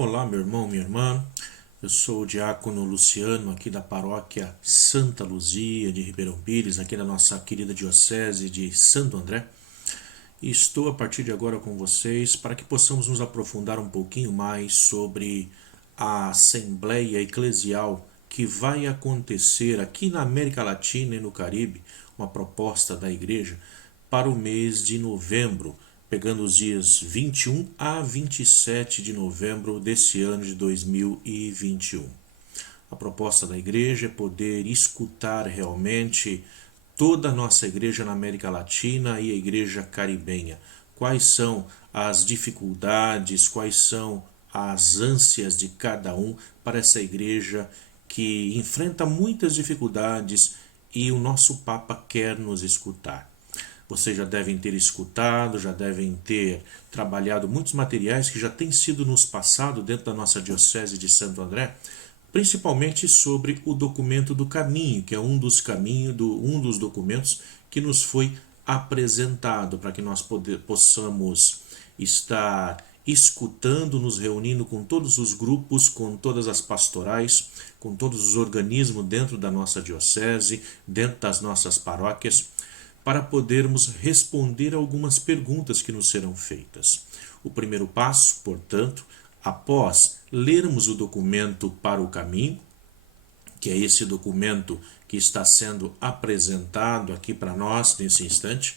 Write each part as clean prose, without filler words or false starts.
Olá, meu irmão, minha irmã. Eu sou o diácono Luciano, aqui da paróquia Santa Luzia de Ribeirão Pires, aqui da nossa querida diocese de Santo André. E estou a partir de agora com vocês para que possamos nos aprofundar um pouquinho mais sobre a Assembleia Eclesial que vai acontecer aqui na América Latina e no Caribe, uma proposta da Igreja para o mês de novembro, pegando os dias 21 a 27 de novembro desse ano de 2021. A proposta da igreja é poder escutar realmente toda a nossa igreja na América Latina e a igreja caribenha. Quais são as dificuldades, quais são as ânsias de cada um para essa igreja que enfrenta muitas dificuldades e o nosso Papa quer nos escutar. Vocês já devem ter escutado, já devem ter trabalhado muitos materiais que já têm sido nos passados dentro da nossa Diocese de Santo André, principalmente sobre o documento do caminho, que é um dos documentos que nos foi apresentado para que nós possamos estar escutando, nos reunindo com todos os grupos, com todas as pastorais, com todos os organismos dentro da nossa diocese, dentro das nossas paróquias, para podermos responder algumas perguntas que nos serão feitas. O primeiro passo, portanto, após lermos o documento para o caminho, que é esse documento que está sendo apresentado aqui para nós nesse instante,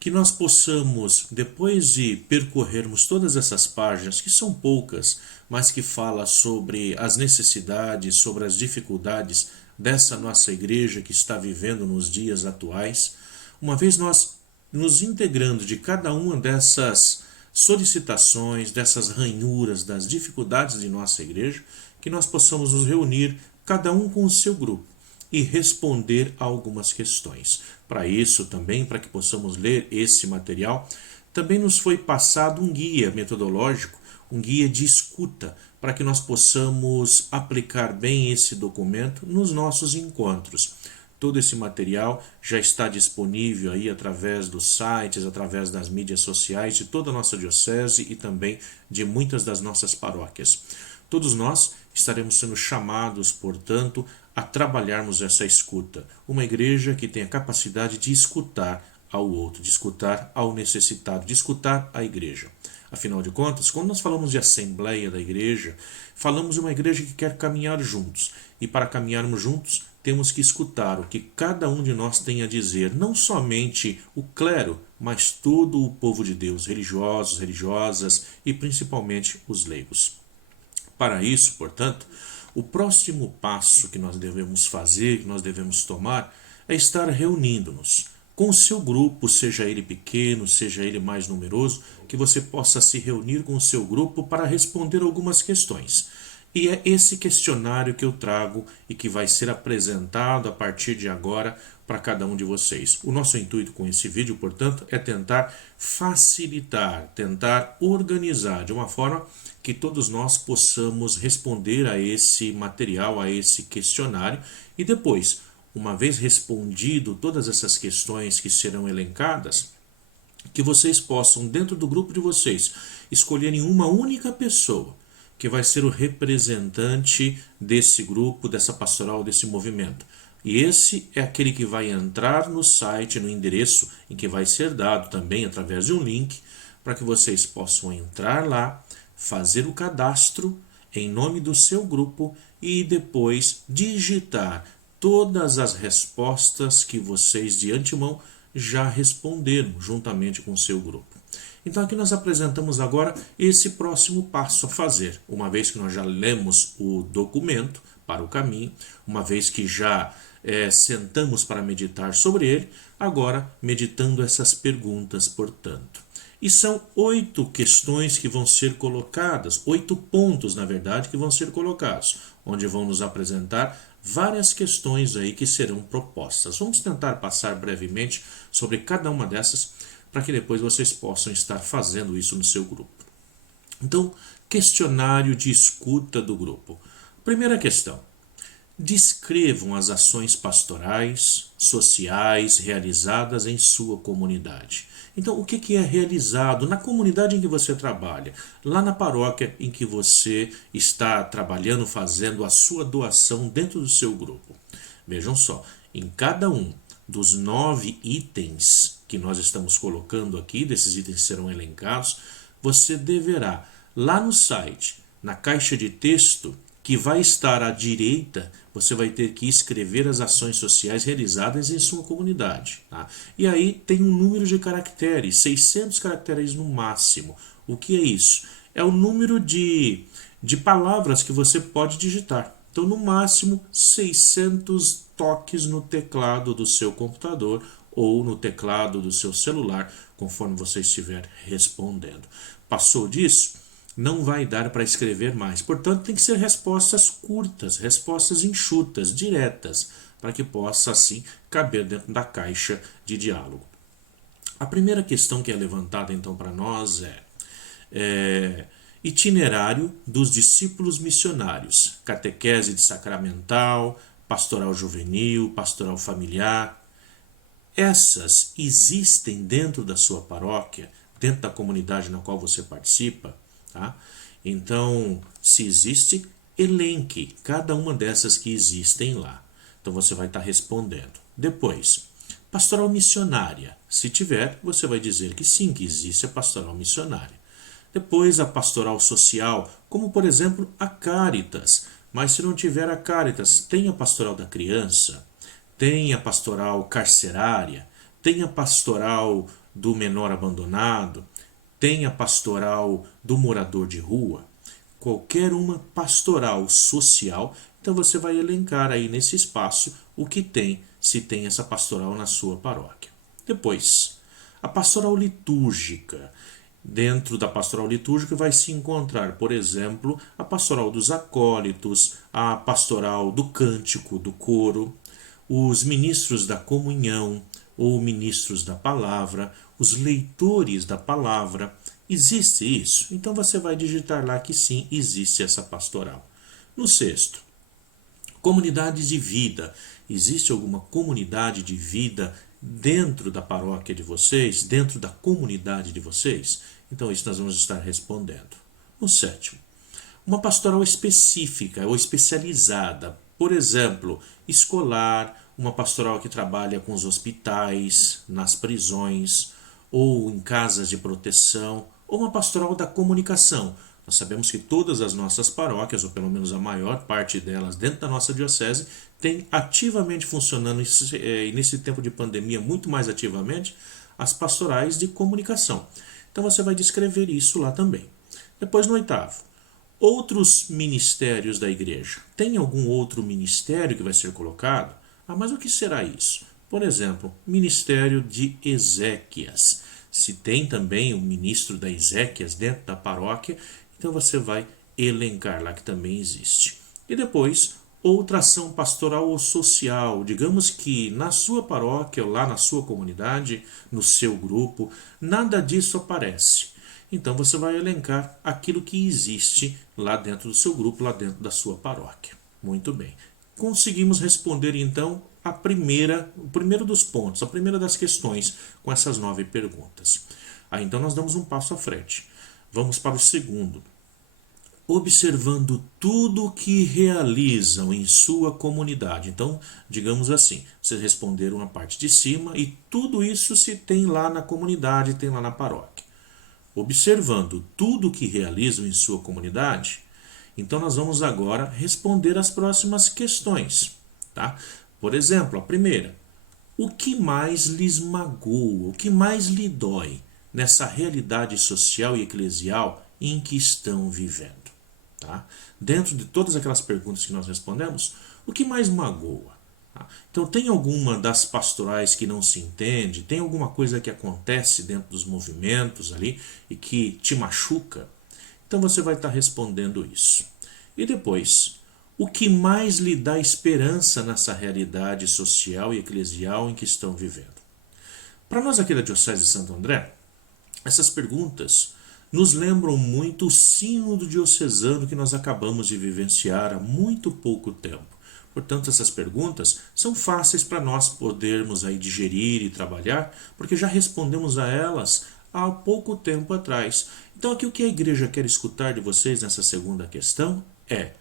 que nós possamos, depois de percorrermos todas essas páginas, que são poucas, mas que fala sobre as necessidades, sobre as dificuldades dessa nossa igreja que está vivendo nos dias atuais, uma vez nós nos integrando de cada uma dessas solicitações, dessas ranhuras, das dificuldades de nossa igreja, que nós possamos nos reunir, cada um com o seu grupo, e responder a algumas questões. Para isso também, para que possamos ler esse material, também nos foi passado um guia metodológico, um guia de escuta, para que nós possamos aplicar bem esse documento nos nossos encontros. Todo esse material já está disponível aí através dos sites, através das mídias sociais de toda a nossa diocese e também de muitas das nossas paróquias. Todos nós estaremos sendo chamados, portanto, a trabalharmos essa escuta. Uma igreja que tem a capacidade de escutar ao outro, de escutar ao necessitado, de escutar a igreja. Afinal de contas, quando nós falamos de assembleia da igreja, falamos de uma igreja que quer caminhar juntos. E para caminharmos juntos, temos que escutar o que cada um de nós tem a dizer, não somente o clero, mas todo o povo de Deus, religiosos, religiosas e principalmente os leigos. Para isso, portanto, o próximo passo que nós devemos fazer, que nós devemos tomar, é estar reunindo-nos com o seu grupo, seja ele pequeno, seja ele mais numeroso, que você possa se reunir com o seu grupo para responder algumas questões. E é esse questionário que eu trago e que vai ser apresentado a partir de agora para cada um de vocês. O nosso intuito com esse vídeo, portanto, é tentar facilitar, tentar organizar de uma forma que todos nós possamos responder a esse material, a esse questionário e depois, uma vez respondido todas essas questões que serão elencadas, que vocês possam, dentro do grupo de vocês, escolherem uma única pessoa que vai ser o representante desse grupo, dessa pastoral, desse movimento. E esse é aquele que vai entrar no site, no endereço em que vai ser dado também através de um link, para que vocês possam entrar lá, fazer o cadastro em nome do seu grupo e depois digitar todas as respostas que vocês de antemão já responderam juntamente com o seu grupo. Então aqui nós apresentamos agora esse próximo passo a fazer, uma vez que nós já lemos o documento para o caminho, uma vez que já sentamos para meditar sobre ele, agora meditando essas perguntas, portanto. E são 8 questões que vão ser colocadas, 8 pontos, na verdade, que vão ser colocados, onde vão nos apresentar várias questões aí que serão propostas. Vamos tentar passar brevemente sobre cada uma dessas, para que depois vocês possam estar fazendo isso no seu grupo. Então, questionário de escuta do grupo. Primeira questão. descrevam as ações pastorais, sociais realizadas em sua comunidade. Então, o que é realizado na comunidade em que você trabalha, lá na paróquia em que você está trabalhando, fazendo a sua doação dentro do seu grupo? Vejam só, em cada um dos 9 itens que nós estamos colocando aqui, desses itens serão elencados, você deverá, lá no site, na caixa de texto, que vai estar à direita, você vai ter que escrever as ações sociais realizadas em sua comunidade. Tá? E aí tem um número de caracteres, 600 caracteres no máximo. O que é isso? É o número de palavras que você pode digitar. Então, no máximo, 600 toques no teclado do seu computador ou no teclado do seu celular, conforme você estiver respondendo. Passou disso? Não vai dar para escrever mais. Portanto, tem que ser respostas curtas, respostas enxutas, diretas, para que possa, assim, caber dentro da caixa de diálogo. A primeira questão que é levantada, então, para nós é itinerário dos discípulos missionários, catequese de sacramental, pastoral juvenil, pastoral familiar. Essas existem dentro da sua paróquia, dentro da comunidade na qual você participa? Tá? Então, se existe, elenque cada uma dessas que existem lá. Então você vai estar respondendo. Depois, pastoral missionária. Se tiver, você vai dizer que sim, que existe a pastoral missionária. Depois, a pastoral social, como por exemplo a Caritas. Mas se não tiver a Caritas, tem a pastoral da criança, tem a pastoral carcerária, tem a pastoral do menor abandonado, tem a pastoral do morador de rua, qualquer uma pastoral social, então você vai elencar aí nesse espaço o que tem, se tem essa pastoral na sua paróquia. Depois, a pastoral litúrgica. Dentro da pastoral litúrgica vai se encontrar, por exemplo, a pastoral dos acólitos, a pastoral do cântico, do coro, os ministros da comunhão ou ministros da palavra, os leitores da palavra. Existe isso? Então você vai digitar lá que sim, existe essa pastoral. No sexto, comunidades de vida. Existe alguma comunidade de vida dentro da paróquia de vocês, dentro da comunidade de vocês? Então isso nós vamos estar respondendo. No sétimo, uma pastoral específica ou especializada, por exemplo, escolar, uma pastoral que trabalha com os hospitais, nas prisões ou em casas de proteção, ou uma pastoral da comunicação. Nós sabemos que todas as nossas paróquias, ou pelo menos a maior parte delas dentro da nossa diocese, tem ativamente funcionando, nesse tempo de pandemia, muito mais ativamente, as pastorais de comunicação. Então você vai descrever isso lá também. Depois, no oitavo, outros ministérios da igreja. Tem algum outro ministério que vai ser colocado? Mas o que será isso? Por exemplo, ministério de Ezequias. Se tem também um ministro da Ezequias dentro da paróquia, então você vai elencar lá que também existe. E depois, outra ação pastoral ou social. Digamos que na sua paróquia, ou lá na sua comunidade, no seu grupo, nada disso aparece. Então você vai elencar aquilo que existe lá dentro do seu grupo, lá dentro da sua paróquia. Muito bem. Conseguimos responder então o primeiro dos pontos, a primeira das questões com essas 9 perguntas. Aí então nós damos um passo à frente. Vamos para o segundo. Observando tudo o que realizam em sua comunidade. Então, digamos assim, vocês responderam a parte de cima e tudo isso se tem lá na comunidade, tem lá na paróquia. Observando tudo o que realizam em sua comunidade, então nós vamos agora responder as próximas questões. Tá? Por exemplo, a primeira. O que mais lhes magoa, o que mais lhe dói nessa realidade social e eclesial em que estão vivendo? Tá? Dentro de todas aquelas perguntas que nós respondemos, o que mais magoa? Tá? Então, tem alguma das pastorais que não se entende? Tem alguma coisa que acontece dentro dos movimentos ali e que te machuca? Então, você vai estar respondendo isso. E depois, o que mais lhe dá esperança nessa realidade social e eclesial em que estão vivendo? Para nós aqui da Diocese de Santo André, essas perguntas nos lembram muito o sínodo diocesano que nós acabamos de vivenciar há muito pouco tempo. Portanto, essas perguntas são fáceis para nós podermos aí digerir e trabalhar, porque já respondemos a elas há pouco tempo atrás. Então, aqui o que a igreja quer escutar de vocês nessa segunda questão é: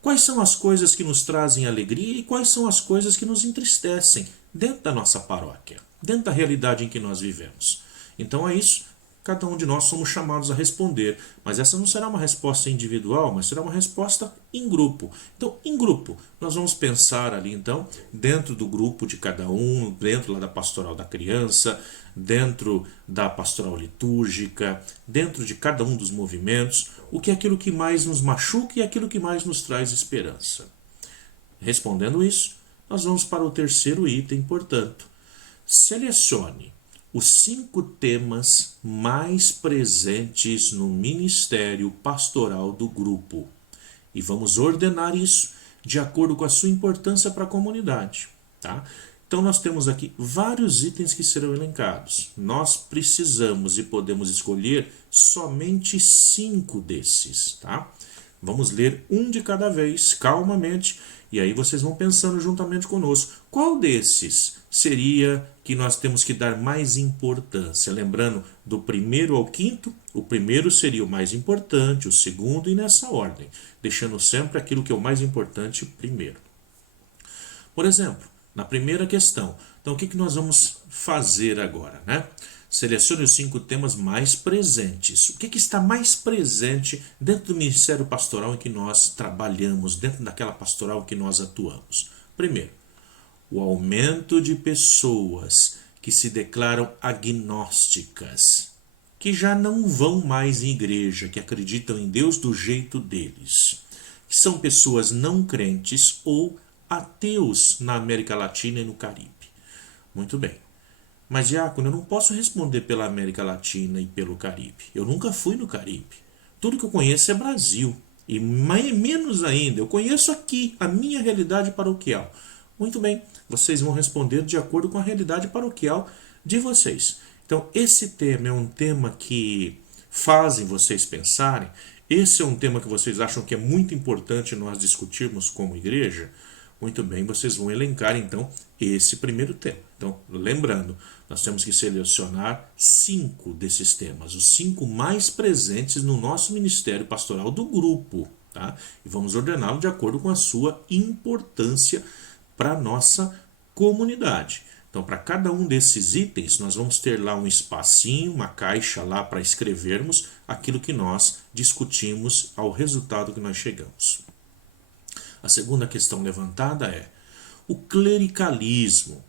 quais são as coisas que nos trazem alegria e quais são as coisas que nos entristecem dentro da nossa paróquia, dentro da realidade em que nós vivemos? Então é isso. Cada um de nós somos chamados a responder, mas essa não será uma resposta individual, mas será uma resposta em grupo. Então, em grupo, nós vamos pensar ali, então, dentro do grupo de cada um, dentro lá da pastoral da criança, dentro da pastoral litúrgica, dentro de cada um dos movimentos, o que é aquilo que mais nos machuca e aquilo que mais nos traz esperança. Respondendo isso, nós vamos para o terceiro item, portanto. Selecione os 5 temas mais presentes no ministério pastoral do grupo. E vamos ordenar isso de acordo com a sua importância para a comunidade. Tá? Então nós temos aqui vários itens que serão elencados. Nós precisamos e podemos escolher somente 5 desses. Tá? Vamos ler um de cada vez, calmamente, e aí vocês vão pensando juntamente conosco. Qual desses seria que nós temos que dar mais importância? Lembrando, do primeiro ao quinto, o primeiro seria o mais importante, o segundo e nessa ordem, deixando sempre aquilo que é o mais importante primeiro. Por exemplo, na primeira questão, então o que nós vamos fazer agora, né? Selecione os 5 temas mais presentes. O que está mais presente dentro do ministério pastoral em que nós trabalhamos, dentro daquela pastoral em que nós atuamos? Primeiro, o aumento de pessoas que se declaram agnósticas, que já não vão mais em igreja, que acreditam em Deus do jeito deles, que são pessoas não crentes ou ateus na América Latina e no Caribe. Muito bem. Mas, diácono, eu não posso responder pela América Latina e pelo Caribe. Eu nunca fui no Caribe. Tudo que eu conheço é Brasil. E menos ainda, eu conheço aqui a minha realidade paroquial. Muito bem, vocês vão responder de acordo com a realidade paroquial de vocês. Então, esse tema é um tema que fazem vocês pensarem. Esse é um tema que vocês acham que é muito importante nós discutirmos como igreja. Muito bem, vocês vão elencar então esse primeiro tema. Então, lembrando, nós temos que selecionar 5 desses temas, os 5 mais presentes no nosso ministério pastoral do grupo, tá? E vamos ordená-lo de acordo com a sua importância para a nossa comunidade. Então, para cada um desses itens, nós vamos ter lá um espacinho, uma caixa lá para escrevermos aquilo que nós discutimos ao resultado que nós chegamos. A segunda questão levantada é: o clericalismo,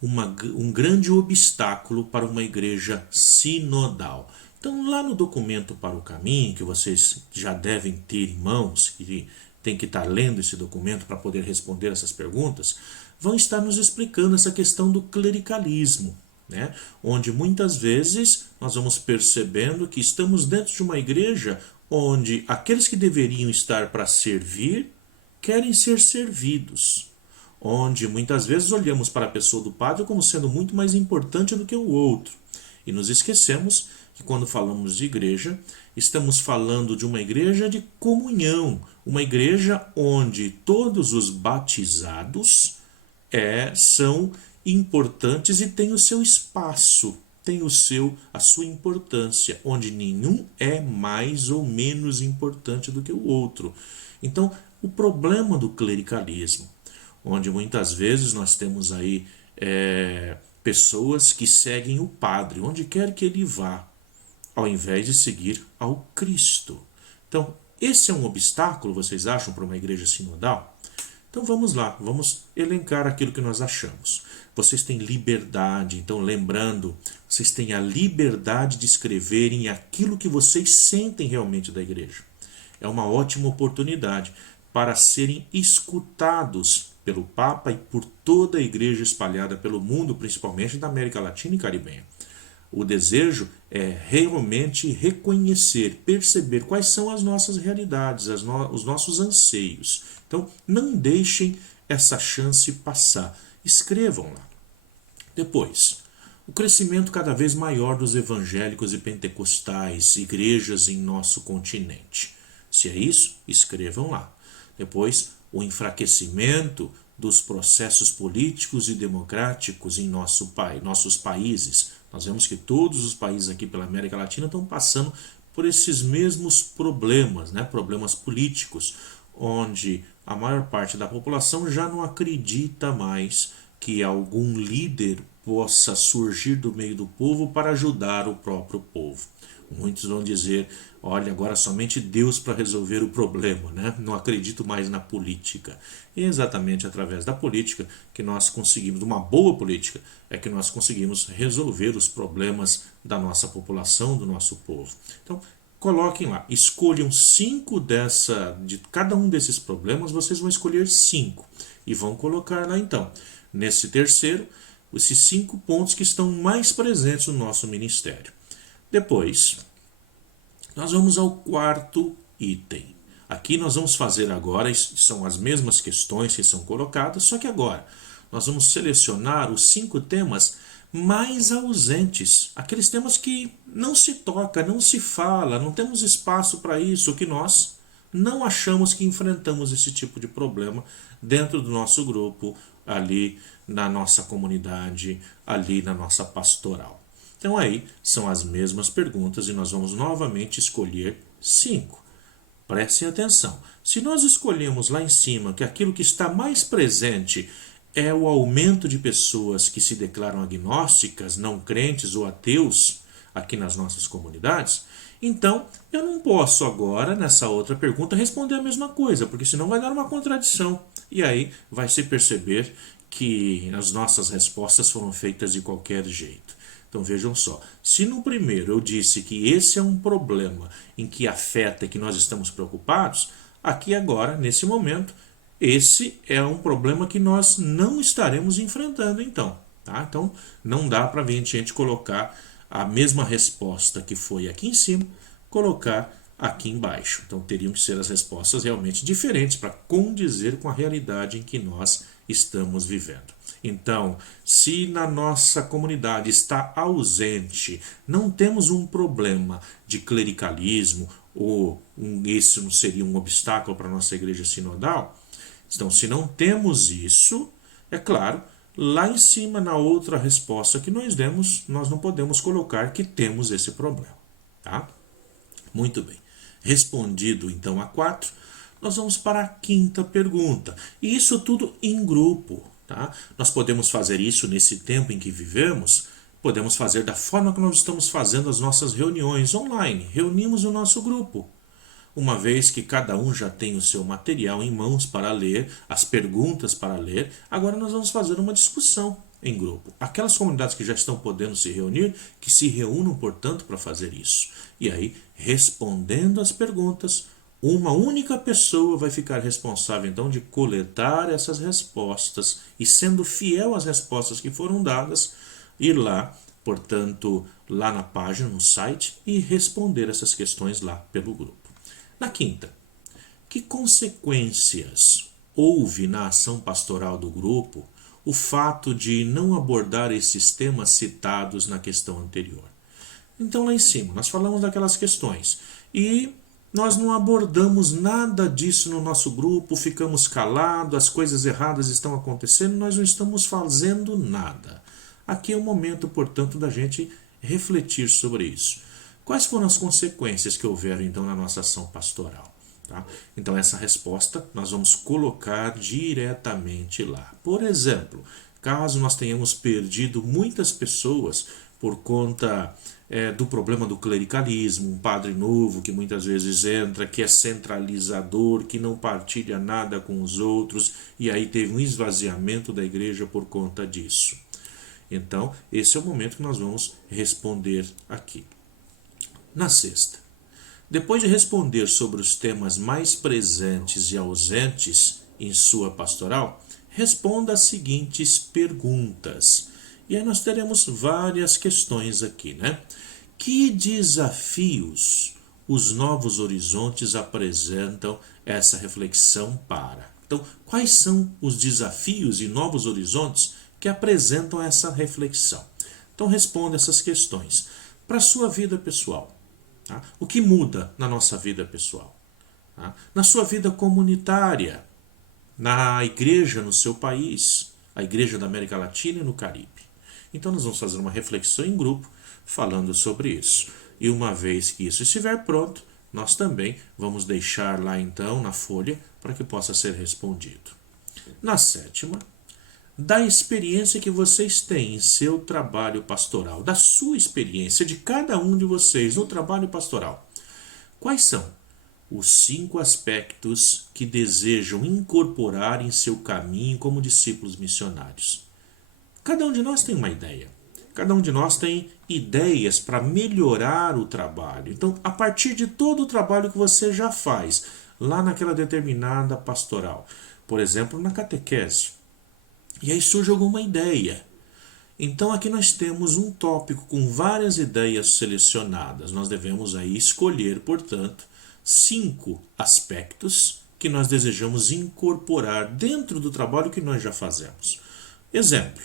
um grande obstáculo para uma igreja sinodal. Então, lá no documento para o caminho, que vocês já devem ter em mãos, e tem que estar lendo esse documento para poder responder essas perguntas, vão estar nos explicando essa questão do clericalismo, né? Onde muitas vezes nós vamos percebendo que estamos dentro de uma igreja onde aqueles que deveriam estar para servir querem ser servidos, onde muitas vezes olhamos para a pessoa do padre como sendo muito mais importante do que o outro, e nos esquecemos que quando falamos de igreja, estamos falando de uma igreja de comunhão, uma igreja onde todos os batizados são importantes e têm o seu espaço, têm a sua importância, onde nenhum é mais ou menos importante do que o outro. Então, o problema do clericalismo, onde muitas vezes nós temos aí pessoas que seguem o padre, onde quer que ele vá, ao invés de seguir ao Cristo. Então, esse é um obstáculo, vocês acham, para uma igreja sinodal? Então vamos lá, vamos elencar aquilo que nós achamos. Vocês têm liberdade, então lembrando, vocês têm a liberdade de escreverem aquilo que vocês sentem realmente da igreja. É uma ótima oportunidade para serem escutados pelo Papa e por toda a igreja espalhada pelo mundo, principalmente da América Latina e Caribenha. O desejo é realmente reconhecer, perceber quais são as nossas realidades, os nossos anseios. Então, não deixem essa chance passar. Escrevam lá. Depois, o crescimento cada vez maior dos evangélicos e pentecostais, igrejas em nosso continente. Se é isso, escrevam lá. Depois, o enfraquecimento dos processos políticos e democráticos em nossos países. Nós vemos que todos os países aqui pela América Latina estão passando por esses mesmos problemas, né? Problemas políticos, onde a maior parte da população já não acredita mais que algum líder possa surgir do meio do povo para ajudar o próprio povo. Muitos vão dizer, olha, agora somente Deus para resolver o problema, né? Não acredito mais na política. E é exatamente através da política que nós conseguimos, de uma boa política, é que nós conseguimos resolver os problemas da nossa população, do nosso povo. Então, coloquem lá, escolham 5 de cada um desses problemas, vocês vão escolher 5 e vão colocar lá então, nesse terceiro, esses 5 pontos que estão mais presentes no nosso ministério. Depois, nós vamos ao quarto item. Aqui nós vamos fazer agora, são as mesmas questões que são colocadas, só que agora nós vamos selecionar os 5 temas mais ausentes, aqueles temas que não se toca, não se fala, não temos espaço para isso, que nós não achamos que enfrentamos esse tipo de problema dentro do nosso grupo, ali na nossa comunidade, ali na nossa pastoral. Então aí são as mesmas perguntas e nós vamos novamente escolher 5. Prestem atenção. Se nós escolhemos lá em cima que aquilo que está mais presente é o aumento de pessoas que se declaram agnósticas, não crentes ou ateus aqui nas nossas comunidades, então eu não posso agora, nessa outra pergunta, responder a mesma coisa, porque senão vai dar uma contradição. E aí vai se perceber que as nossas respostas foram feitas de qualquer jeito. Então vejam só, se no primeiro eu disse que esse é um problema em que afeta e que nós estamos preocupados, aqui agora, nesse momento, esse é um problema que nós não estaremos enfrentando então. Tá? Então não dá para a gente colocar a mesma resposta que foi aqui em cima, colocar aqui embaixo. Então teriam que ser as respostas realmente diferentes para condizer com a realidade em que nós estamos vivendo. Então, se na nossa comunidade está ausente, não temos um problema de clericalismo, ou esse não seria um obstáculo para a nossa igreja sinodal, então se não temos isso, é claro, lá em cima na outra resposta que nós demos, nós não podemos colocar que temos esse problema. Tá? Muito bem. Respondido então a 4, nós vamos para a 5ª pergunta. E isso tudo em grupo. Tá? Nós podemos fazer isso nesse tempo em que vivemos, podemos fazer da forma que nós estamos fazendo as nossas reuniões online. Reunimos o nosso grupo. Uma vez que cada um já tem o seu material em mãos para ler, as perguntas para ler, agora nós vamos fazer uma discussão em grupo. Aquelas comunidades que já estão podendo se reunir, que se reúnam, portanto, para fazer isso. E aí, respondendo as perguntas, uma única pessoa vai ficar responsável, então, de coletar essas respostas e, sendo fiel às respostas que foram dadas, ir lá, portanto, lá na página, no site, e responder essas questões lá pelo grupo. Na 5ª, que consequências houve na ação pastoral do grupo o fato de não abordar esses temas citados na questão anterior? Então, lá em cima, nós falamos daquelas questões e nós não abordamos nada disso no nosso grupo, ficamos calados, as coisas erradas estão acontecendo, nós não estamos fazendo nada. Aqui é o momento, portanto, da gente refletir sobre isso. Quais foram as consequências que houveram, então, na nossa ação pastoral? Tá? Então, essa resposta nós vamos colocar diretamente lá. Por exemplo, caso nós tenhamos perdido muitas pessoas por conta do problema do clericalismo, um padre novo que muitas vezes entra, que é centralizador, que não partilha nada com os outros, e aí teve um esvaziamento da igreja por conta disso. Então, esse é o momento que nós vamos responder aqui. Na 6ª, depois de responder sobre os temas mais presentes e ausentes em sua pastoral, responda as seguintes perguntas. E aí nós teremos várias questões aqui, né? Que desafios os novos horizontes apresentam essa reflexão para? Então, quais são os desafios e novos horizontes que apresentam essa reflexão? Então, responda essas questões. Para a sua vida pessoal, tá? O que muda na nossa vida pessoal? Tá? Na sua vida comunitária, na igreja no seu país, a igreja da América Latina e no Caribe. Então nós vamos fazer uma reflexão em grupo falando sobre isso. E uma vez que isso estiver pronto, nós também vamos deixar lá então na folha para que possa ser respondido. Na 7ª, da experiência que vocês têm em seu trabalho pastoral, da sua experiência de cada um de vocês no trabalho pastoral. Quais são os 5 aspectos que desejam incorporar em seu caminho como discípulos missionários? Cada um de nós tem uma ideia. Cada um de nós tem ideias para melhorar o trabalho. Então, a partir de todo o trabalho que você já faz, lá naquela determinada pastoral, por exemplo, na catequese, e aí surge alguma ideia. Então, aqui nós temos um tópico com várias ideias selecionadas. Nós devemos aí escolher, portanto, 5 aspectos que nós desejamos incorporar dentro do trabalho que nós já fazemos. Exemplo: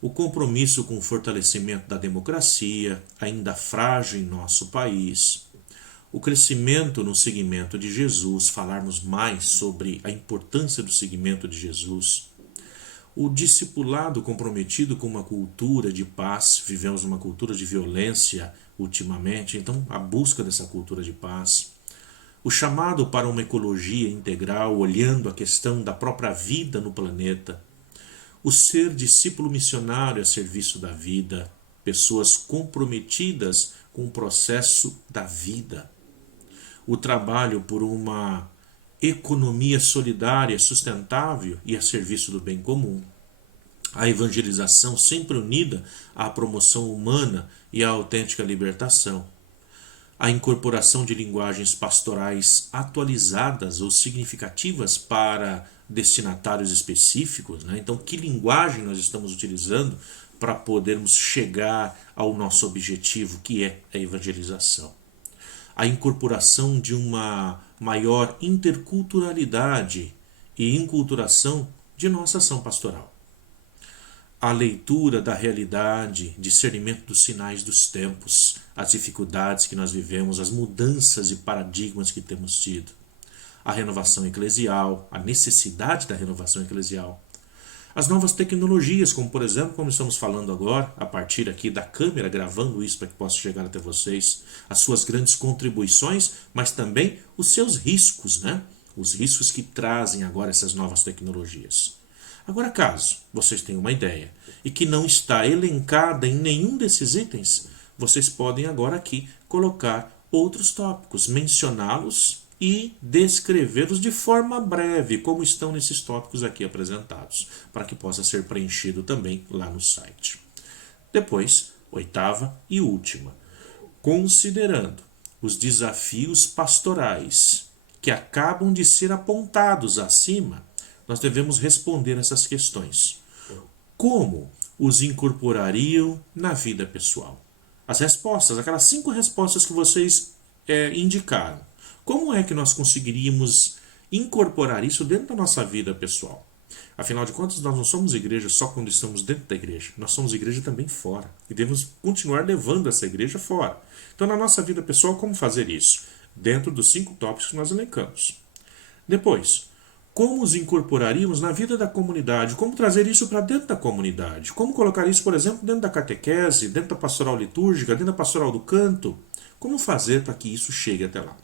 o compromisso com o fortalecimento da democracia, ainda frágil em nosso país, o crescimento no seguimento de Jesus, falarmos mais sobre a importância do seguimento de Jesus, o discipulado comprometido com uma cultura de paz, vivemos uma cultura de violência ultimamente, então a busca dessa cultura de paz, o chamado para uma ecologia integral, olhando a questão da própria vida no planeta, o ser discípulo missionário a serviço da vida, pessoas comprometidas com o processo da vida, o trabalho por uma economia solidária, sustentável e a serviço do bem comum, a evangelização sempre unida à promoção humana e à autêntica libertação, a incorporação de linguagens pastorais atualizadas ou significativas para destinatários específicos, né? Então, que linguagem nós estamos utilizando para podermos chegar ao nosso objetivo, que é a evangelização. A incorporação de uma maior interculturalidade e inculturação de nossa ação pastoral. A leitura da realidade, discernimento dos sinais dos tempos, as dificuldades que nós vivemos, as mudanças e paradigmas que temos tido. A renovação eclesial, a necessidade da renovação eclesial. As novas tecnologias, como por exemplo, como estamos falando agora, a partir aqui da câmera, gravando isso para que possa chegar até vocês, as suas grandes contribuições, mas também os seus riscos, né? Os riscos que trazem agora essas novas tecnologias. Agora, caso vocês tenham uma ideia e que não está elencada em nenhum desses itens, vocês podem agora aqui colocar outros tópicos, mencioná-los e descrevê-los de forma breve, como estão nesses tópicos aqui apresentados, para que possa ser preenchido também lá no site. Depois, 8ª e última, considerando os desafios pastorais que acabam de ser apontados acima, nós devemos responder essas questões. Como os incorporariam na vida pessoal? As respostas, aquelas 5 respostas que vocês indicaram. Como é que nós conseguiríamos incorporar isso dentro da nossa vida pessoal? Afinal de contas, nós não somos igreja só quando estamos dentro da igreja. Nós somos igreja também fora. E devemos continuar levando essa igreja fora. Então, na nossa vida pessoal, como fazer isso? Dentro dos 5 tópicos que nós elencamos. Depois, como os incorporaríamos na vida da comunidade? Como trazer isso para dentro da comunidade? Como colocar isso, por exemplo, dentro da catequese, dentro da pastoral litúrgica, dentro da pastoral do canto? Como fazer para que isso chegue até lá?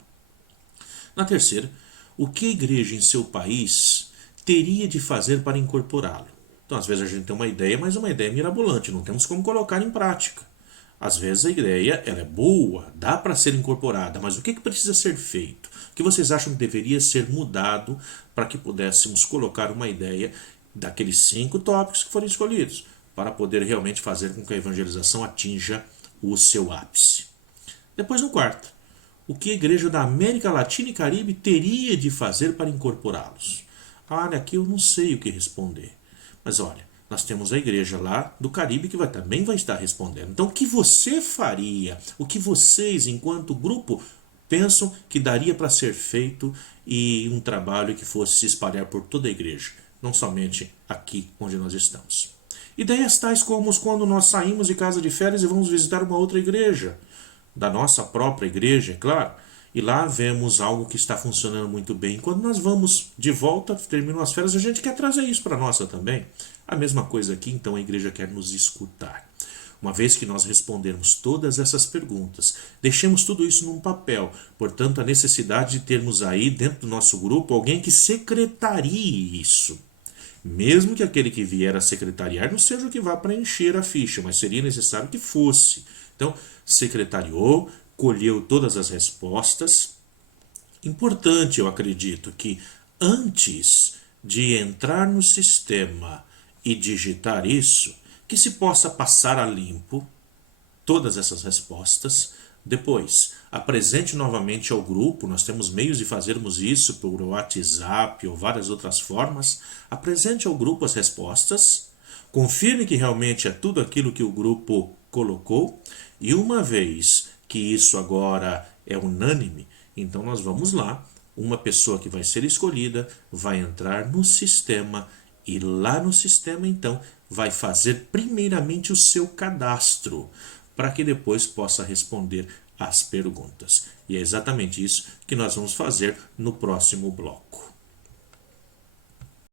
Na 3ª, o que a igreja em seu país teria de fazer para incorporá-lo? Então, às vezes a gente tem uma ideia, mas uma ideia mirabolante, não temos como colocar em prática. Às vezes a ideia ela é boa, dá para ser incorporada, mas o que precisa ser feito? O que vocês acham que deveria ser mudado para que pudéssemos colocar uma ideia daqueles 5 tópicos que foram escolhidos, para poder realmente fazer com que a evangelização atinja o seu ápice? Depois, no 4º, o que a igreja da América Latina e Caribe teria de fazer para incorporá-los? Olha, aqui eu não sei o que responder. Mas olha, nós temos a igreja lá do Caribe que também vai estar respondendo. Então, o que você faria? O que vocês, enquanto grupo, pensam que daria para ser feito e um trabalho que fosse se espalhar por toda a igreja, não somente aqui onde nós estamos? Ideias tais como quando nós saímos de casa de férias e vamos visitar uma outra igreja, da nossa própria igreja, é claro, e lá vemos algo que está funcionando muito bem. Quando nós vamos de volta, terminam as férias, a gente quer trazer isso para a nossa também. A mesma coisa aqui, então a igreja quer nos escutar. Uma vez que nós respondermos todas essas perguntas, deixemos tudo isso num papel. Portanto, a necessidade de termos aí dentro do nosso grupo alguém que secretarie isso. Mesmo que aquele que vier a secretariar não seja o que vá preencher a ficha, mas seria necessário que fosse. Então, secretariou, colheu todas as respostas. Importante, eu acredito, que antes de entrar no sistema e digitar isso, que se possa passar a limpo todas essas respostas. Depois, apresente novamente ao grupo, nós temos meios de fazermos isso por WhatsApp ou várias outras formas. Apresente ao grupo as respostas, confirme que realmente é tudo aquilo que o grupo colocou, e uma vez que isso agora é unânime, então nós vamos lá, uma pessoa que vai ser escolhida vai entrar no sistema e lá no sistema então vai fazer primeiramente o seu cadastro, para que depois possa responder as perguntas. E é exatamente isso que nós vamos fazer no próximo bloco.